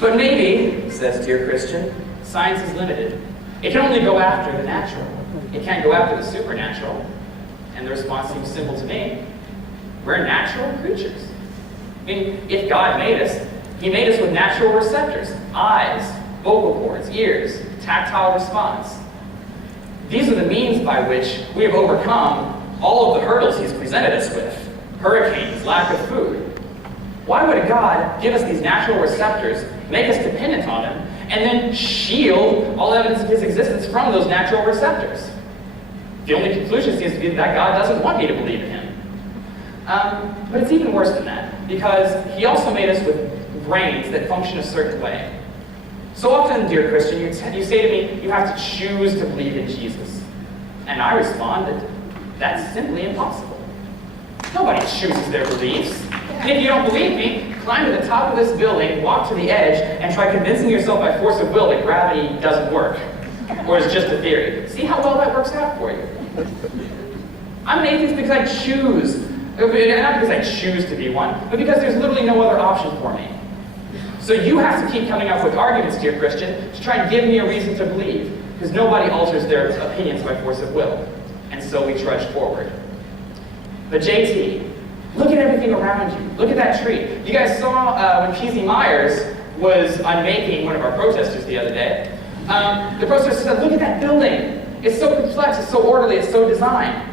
But maybe, says Dear Christian, science is limited. It can only go after the natural. It can't go after the supernatural. And the response seems simple to me. We're natural creatures. I mean, if God made us, He made us with natural receptors, eyes, vocal cords, ears, tactile response. These are the means by which we have overcome all of the hurdles He's presented us with. Hurricanes, lack of food. Why would God give us these natural receptors, make us dependent on Him, and then shield all evidence of His existence from those natural receptors? The only conclusion seems to be that God doesn't want me to believe in Him. But it's even worse than that, because He also made us with brains that function a certain way. So often, dear Christian, you say to me, you have to choose to believe in Jesus. And I respond that that's simply impossible. Nobody chooses their beliefs. And if you don't believe me, climb to the top of this building, walk to the edge, and try convincing yourself by force of will that gravity doesn't work. Or is just a theory. See how well that works out for you. I'm an atheist because I choose. Not because I choose to be one, but because there's literally no other option for me. So you have to keep coming up with arguments, dear Christian, to try and give me a reason to believe. Because nobody alters their opinions by force of will. And so we trudge forward. But JT, look at everything around you. Look at that tree. You guys saw when P.Z. Myers was unmaking one of our protesters the other day. The protester said, look at that building. It's so complex, it's so orderly, it's so designed.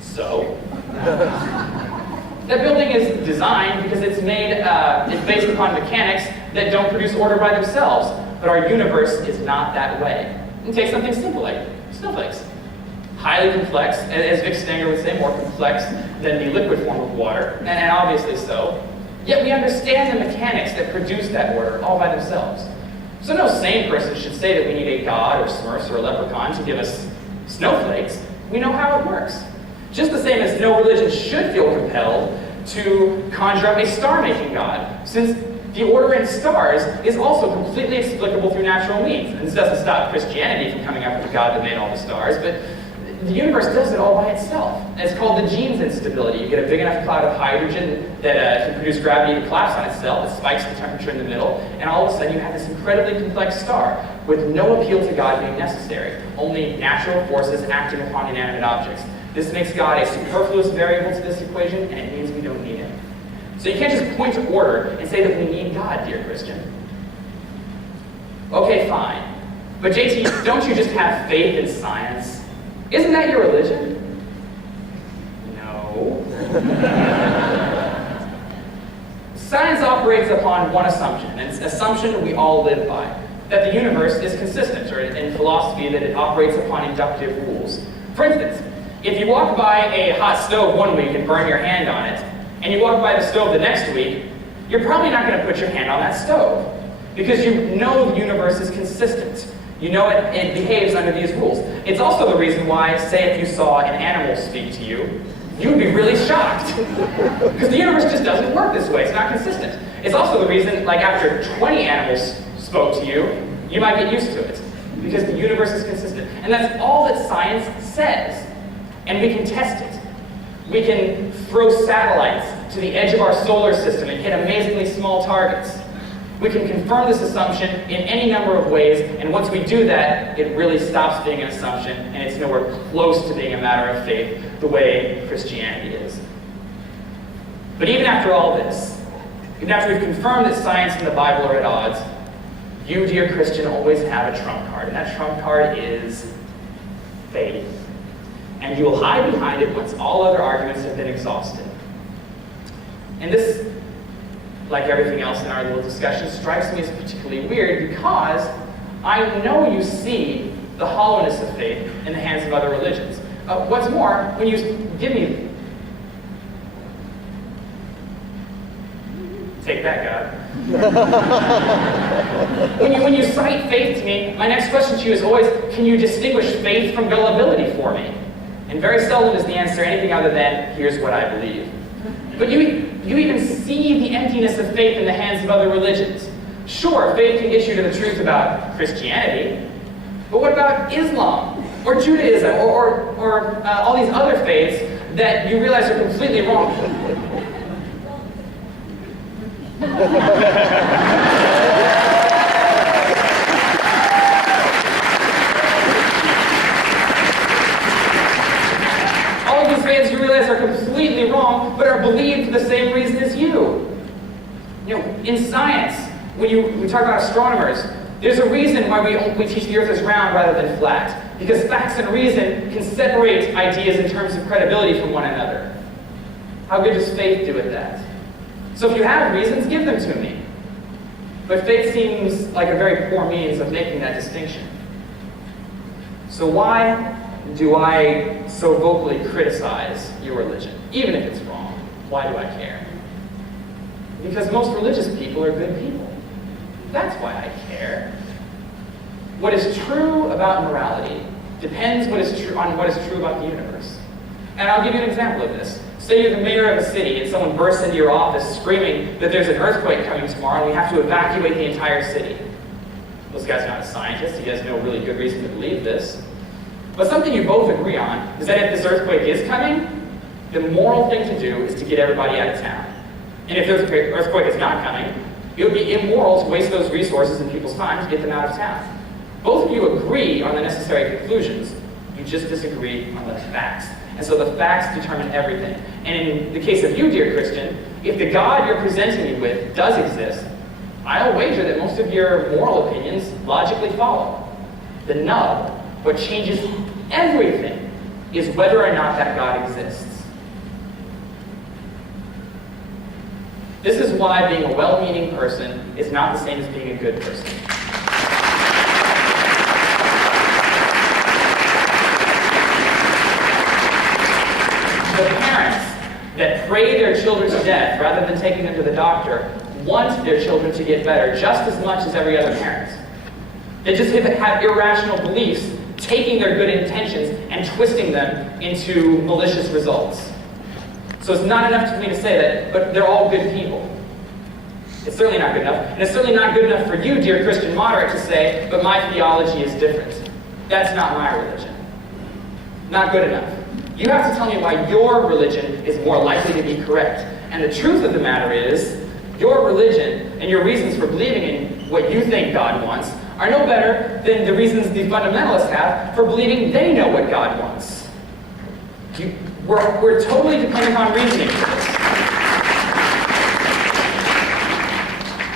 So? That building is designed because it's based upon mechanics that don't produce order by themselves. But our universe is not that way. And take something simple like snowflakes. Highly complex, as Vic Stenger would say, more complex than the liquid form of water, and obviously so. Yet we understand the mechanics that produce that order all by themselves. So no sane person should say that we need a god or Smurfs or a leprechaun to give us snowflakes. We know how it works. Just the same as no religion should feel compelled to conjure up a star-making god, since the order in stars is also completely explicable through natural means. And this doesn't stop Christianity from coming up with a god that made all the stars, but the universe does it all by itself. And it's called the genes instability. You get a big enough cloud of hydrogen that can produce gravity to collapse on itself, it spikes the temperature in the middle, and all of a sudden you have this incredibly complex star with no appeal to God being necessary, only natural forces acting upon inanimate objects. This makes God a superfluous variable to this equation, and it means we don't need Him. So you can't just point to order and say that we need God, dear Christian. Okay, fine. But JT, don't you just have faith in science? Isn't that your religion? No. Science operates upon one assumption, and it's an assumption we all live by, that the universe is consistent, or in philosophy, that it operates upon inductive rules. For instance, if you walk by a hot stove one week and burn your hand on it, and you walk by the stove the next week, you're probably not going to put your hand on that stove, because you know the universe is consistent. You know it behaves under these rules. It's also the reason why, say if you saw an animal speak to you, you would be really shocked. Because the universe just doesn't work this way. It's not consistent. It's also the reason, like after 20 animals spoke to you, you might get used to it. Because the universe is consistent. And that's all that science says. And we can test it. We can throw satellites to the edge of our solar system and hit amazingly small targets. We can confirm this assumption in any number of ways, and once we do that, it really stops being an assumption, and it's nowhere close to being a matter of faith the way Christianity is. But even after all this, even after we've confirmed that science and the Bible are at odds, you, dear Christian, always have a trump card, and that trump card is faith. And you will hide behind it once all other arguments have been exhausted. And this, like everything else in our little discussion, strikes me as particularly weird because I know you see the hollowness of faith in the hands of other religions. What's more, when you give me... Take that, God. when you cite faith to me, my next question to you is always, can you distinguish faith from gullibility for me? And very seldom is the answer anything other than, here's what I believe. But you even see the emptiness of faith in the hands of other religions. Sure, faith can get you to the truth about Christianity, but what about Islam, or Judaism, or all these other faiths that you realize are completely wrong? faiths you realize are completely wrong, but are believed for the same reason as you. In science, when we talk about astronomers, there's a reason why we teach the Earth is round rather than flat. Because facts and reason can separate ideas in terms of credibility from one another. How good does faith do at that? So if you have reasons, give them to me. But faith seems like a very poor means of making that distinction. So why do I so vocally criticize your religion? Even if it's wrong, why do I care? Because most religious people are good people. That's why I care. What is true about morality depends on what is true about the universe. And I'll give you an example of this. Say you're the mayor of a city and someone bursts into your office screaming that there's an earthquake coming tomorrow and we have to evacuate the entire city. This guy's not a scientist. He has no really good reason to believe this. But something you both agree on is that if this earthquake is coming, the moral thing to do is to get everybody out of town. And if the earthquake is not coming, it would be immoral to waste those resources and people's time to get them out of town. Both of you agree on the necessary conclusions. You just disagree on the facts. And so the facts determine everything. And in the case of you, dear Christian, if the God you're presenting me with does exist, I'll wager that most of your moral opinions logically follow. The nub, what changes everything, is whether or not that God exists. This is why being a well-meaning person is not the same as being a good person. The parents that pray their children to death rather than taking them to the doctor want their children to get better just as much as every other parent. They just have irrational beliefs, taking their good intentions and twisting them into malicious results. So it's not enough for me to say that, but they're all good people. It's certainly not good enough. And it's certainly not good enough for you, dear Christian moderate, to say, but my theology is different. That's not my religion. Not good enough. You have to tell me why your religion is more likely to be correct. And the truth of the matter is, your religion and your reasons for believing in what you think God wants are no better than the reasons the fundamentalists have for believing they know what God wants. We're totally dependent on reasoning for this.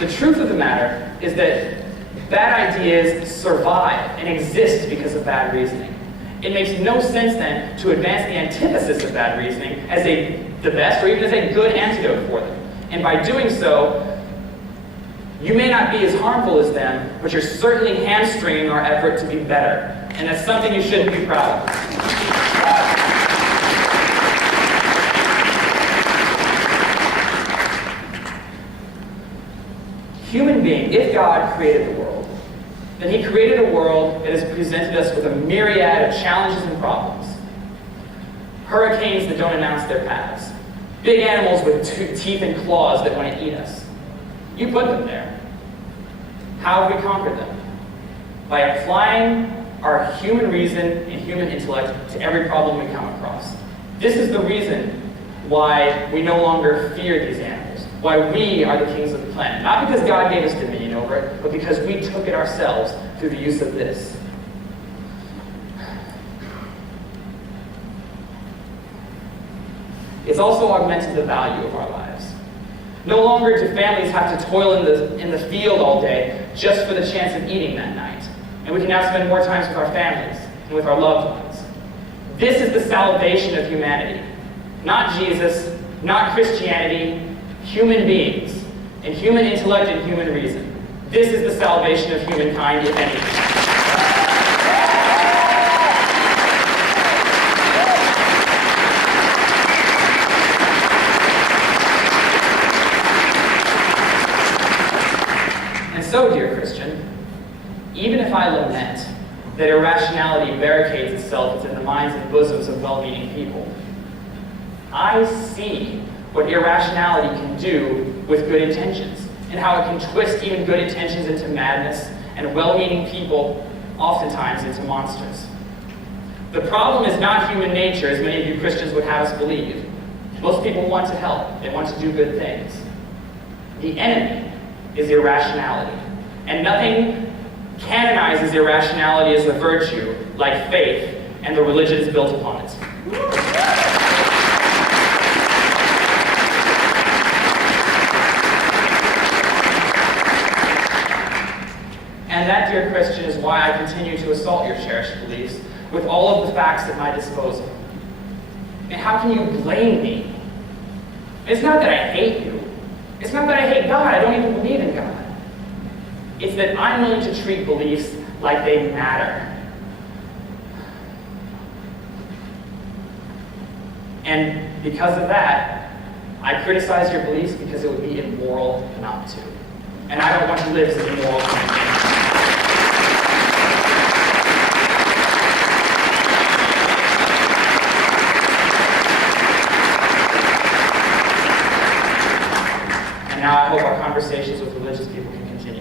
The truth of the matter is that bad ideas survive and exist because of bad reasoning. It makes no sense then to advance the antithesis of bad reasoning as the best or even as a good antidote for them. And by doing so, you may not be as harmful as them, but you're certainly hamstringing our effort to be better. And that's something you shouldn't be proud of. Human being, if God created the world, then he created a world that has presented us with a myriad of challenges and problems. Hurricanes that don't announce their paths. Big animals with teeth and claws that want to eat us. You put them there. How have we conquered them? By applying our human reason and human intellect to every problem we come across. This is the reason why we no longer fear these animals, why we are the kings of the planet. Not because God gave us dominion over it, but because we took it ourselves through the use of this. It's also augmented the value of our lives. No longer do families have to toil in the field all day just for the chance of eating that night. And we can now spend more time with our families and with our loved ones. This is the salvation of humanity. Not Jesus, not Christianity, human beings, and human intellect and human reason. This is the salvation of humankind, if anything. So, dear Christian, even if I lament that irrationality barricades itself within the minds and bosoms of well-meaning people, I see what irrationality can do with good intentions, and how it can twist even good intentions into madness, and well-meaning people oftentimes into monsters. The problem is not human nature, as many of you Christians would have us believe. Most people want to help. They want to do good things. The enemy is irrationality. And nothing canonizes irrationality as a virtue like faith and the religions built upon it. Christian is why I continue to assault your cherished beliefs with all of the facts at my disposal. And how can you blame me? It's not that I hate you. It's not that I hate God. I don't even believe in God. It's that I'm willing to treat beliefs like they matter. And because of that, I criticize your beliefs because it would be immoral not to. And I don't want to live as an immoral man. And now I hope our conversations with religious people can continue.